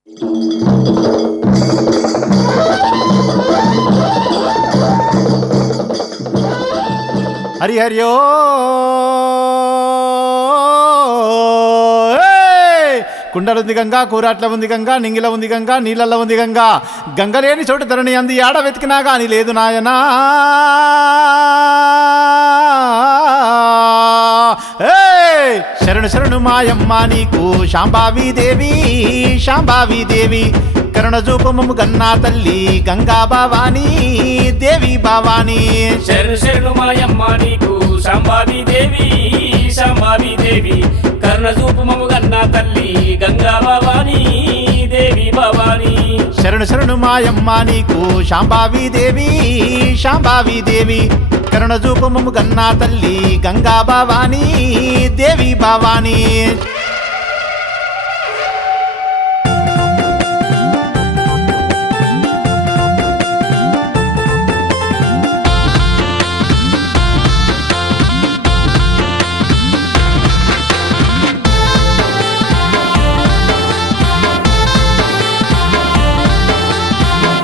హరి హరియో కుండలుంది గంగా, కూరాట్ల ఉంది గంగా, నింగిల ఉంది గంగా, నీళ్ళల్లో ఉంది గంగా. గంగ లేని చోటు ధరణి అంది ఆడ వెతికినా గాని లేదు నాయనా. శరణు శరణు మాయమ్మ నీకు శాంభావి దేవి, శాంభావి దేవి. కరుణ చూపము గన్నా తల్లి గంగా భవానీ దేవి భవానీ. శరణు శరణు మాయమ్మ నీకు శాంభావి దేవి, శాంభావి దేవి. కరుణ చూపము గన్నా తల్లి గంగా భవానీ దేవి భవానీ. శరణు శరణు మాయమ్మ నీకు శాంభావి దేవి, శాంభావి దేవి. కరుణ చూపము గన్నా తల్లి గంగా భవానీ దేవి భవానీ.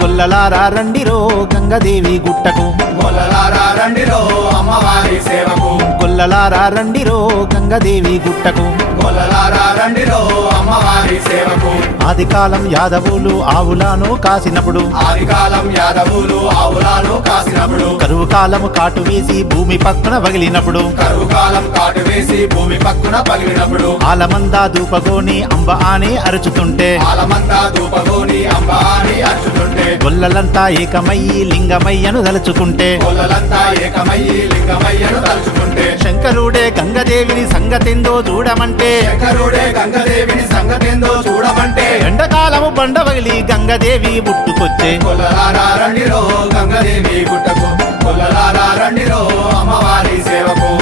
గొల్లలారా రండిరో గంగదేవి గుట్టకు, గొల్లలారా రండిరో అమ్మవారి సేవకు. గొల్లలారా రండిరో గంగదేవి గుట్టకు, గొల్లలారా రండిరో అమ్మవారి సేవకు. ఆదికాలం యాదవులు ఆవులను కాసినప్పుడు, ఆదికాలం యాదవులు ఆవులను కాసినప్పుడు, కరువు కాలము కాటు వేసి భూమి పక్కన పగిలినప్పుడు, కరువు కాలం కాటు వేసి భూమి పక్కున పగిలినప్పుడు, ఆలమందా దూపగోని అంబ అని అరుచుతుంటే, ఆలమంతా దూపగోని అంబ అని అర్చుతుంటే, గొల్లలంతా ఏకమయ్యి లింగమయ్యను తలుచుకుంటే, గొల్లలంతా ఏకమయ్యి లింగమయ్యను తలుచుకుంటే, శంకరుడే గంగదేవిని సంగతెందో చూడమంటే, శంకరుడే గంగదేవిని సంగతేందో చూడమంటే, ఎండకాలము బండ పగిలి గంగదేవి పుట్టుకొచ్చే. గొల్లలారా రండిరో గంగదేవి గుట్టకు, గొల్లలారా రండిరో అమ్మవారి సేవకు.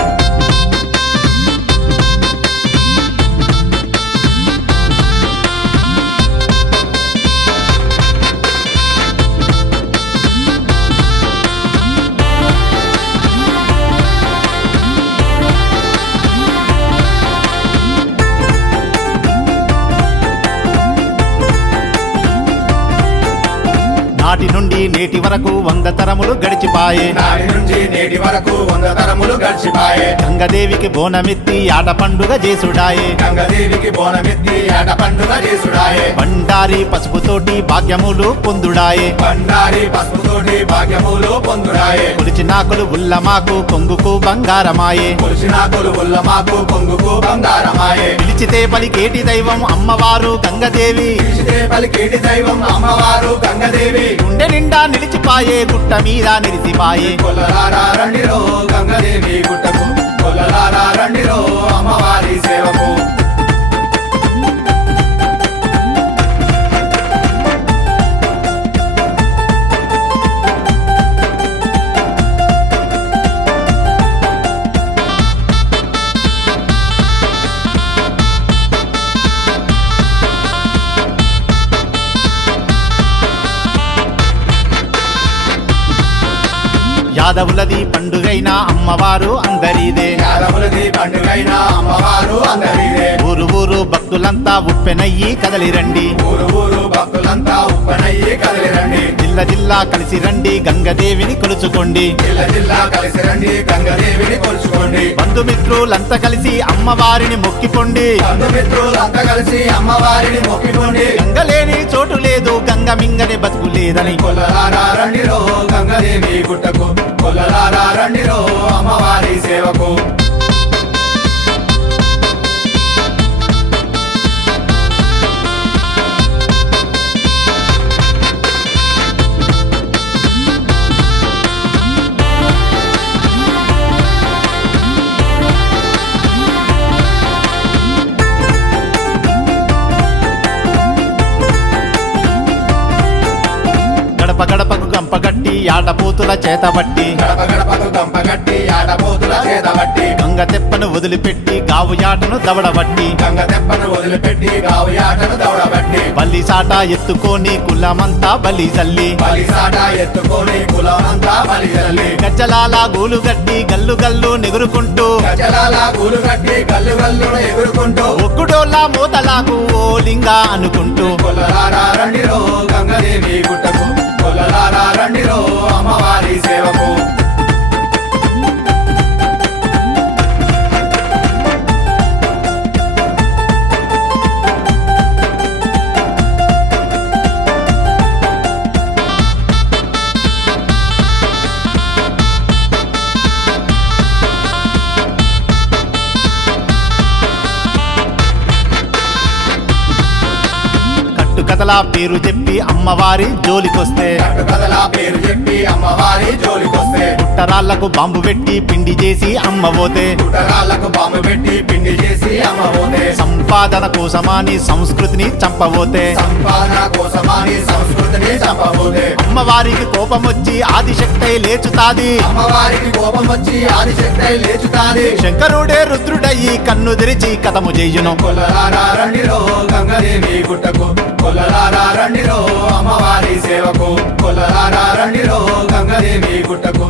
నాటి నుండి నేటి వరకు 100 తరములు గడిచిపాయే, నాటి నుంచి నేటి వరకు 100 తరములు గడిచిపాయే. గంగదేవికి బోనమెత్తి ఆట పండుగ చేసుడాయే, గంగదేవికి బోనమెత్తి ఆట పండుగ చేసుడాయే. బండారి పసుపుతోటి భాగ్యములు పొందుడాయే, బండారి పసుపుతోటి భాగ్యములు పొందుడాయే. కొలిచినాకులు ఉల్లమాకు కొంగుకు బంగారమాయే, పులిసిన కొలువుల్ల మాకు పొంగుకు బంగారమాయే. పిలిచితే పలికేటి దైవం అమ్మవారు గంగదేవి, పిలిచితే పలికేటి దైవం అమ్మవారు గంగదేవి. గుండె నిండా నిలిచిపాయే గుట్ట మీద నిలిచిపాయే. గొల్లలారా రండిరో గంగదేవి గుట్టకు, గొల్లలారా రండిరో అమ్మవారి సేవకు. యాదవులది పండుగైన అమ్మవారు అందరిదే, యాదవులది పండుగైన అమ్మవారు అందరిదే. ఊరు ఊరు భక్తులంతా ఉప్పెనయ్యి కదలిరండి, ఊరు ఊరు భక్తులంతా ఉప్పనయ్యి కదిలిరండి. జిల్ల జిల్లా కలిసి రండి గంగదేవిని కొలుచుకోండి. జిల్లా జిల్లా కలిసి రండి గంగదేవిని కొలుచుకోండి. బంధుమిత్రులంతా కలిసి అమ్మవారిని మొక్కిపోండి, బంధుమిత్రులంతా కలిసి అమ్మవారిని మొక్కిపోండి. గంగలేని చోటు లేదు గంగ మింగని బతుకు లేదని. గొల్లలారా రండిరో గంగదేవి గుట్టకు, గొల్లలారా రండిరో అమ్మవారి సేవకు. గడప గడపకు గంపగట్టి ఆటపోతుల చేతబట్టి, గడప గడపకు గంపగట్టి ఆటపోతుల చేతబట్టి, గంగ తెప్పను వదిలిపెట్టి గావు యాటను దవడబట్టి, గంగ తెప్పను వదిలిపెట్టి గావు యాటను దౌడబట్టి, బలిసాట ఎత్తుకొని కులమంతా బలి జల్లి బలిసాట ఎత్తుకొని కులమంతా బలి జల్లి గజ్జలాల గూలు గట్టి గల్లు గల్లు నెగురుకుంటూ గజలాల గూలు కట్టి గల్లు గల్లు ఎగురుకుంటూ ఒక్కుడోళ్ళ మూతలాకు ఓ లింగా అనుకుంటూ కొల్లలారా రండిరో గంగదేవి గుట్టకు కొల్లలారా రండిరో అమ్మవారి సేవకు కథల పేరు చెప్పి అమ్మవారి జోలికొస్తే కథల పేరు చెప్పి అమ్మవారి జోలికొస్తే పుట్టరాళ్లకు బాంబు పెట్టి పిండి చేసి అమ్మబోతే కుటరాళ్లకు బాంబు పెట్టి పిండి చేసి అమ్మబోతే సంపాదన కోసమాని సంస్కృతిని చంపబోతే సంపాదన కోసమాని సంస్కృతిని చంపబోతే అమ్మవారికి కోపం వచ్చి ఆదిశక్తి లేచుతాది అమ్మవారికి కోపం వచ్చి ఆదిశక్తి లేచుతాది శంకరుడే రుద్రుడయ్యి కన్ను తెరిచి కథము చెయ్యును కొల్లలారా రండిరో గంగదేవి గుట్టకు కొల్లలారా రండిరో అమ్మవారి సేవకు కొల్లలారా రండిరో గంగదేవి గుట్టకు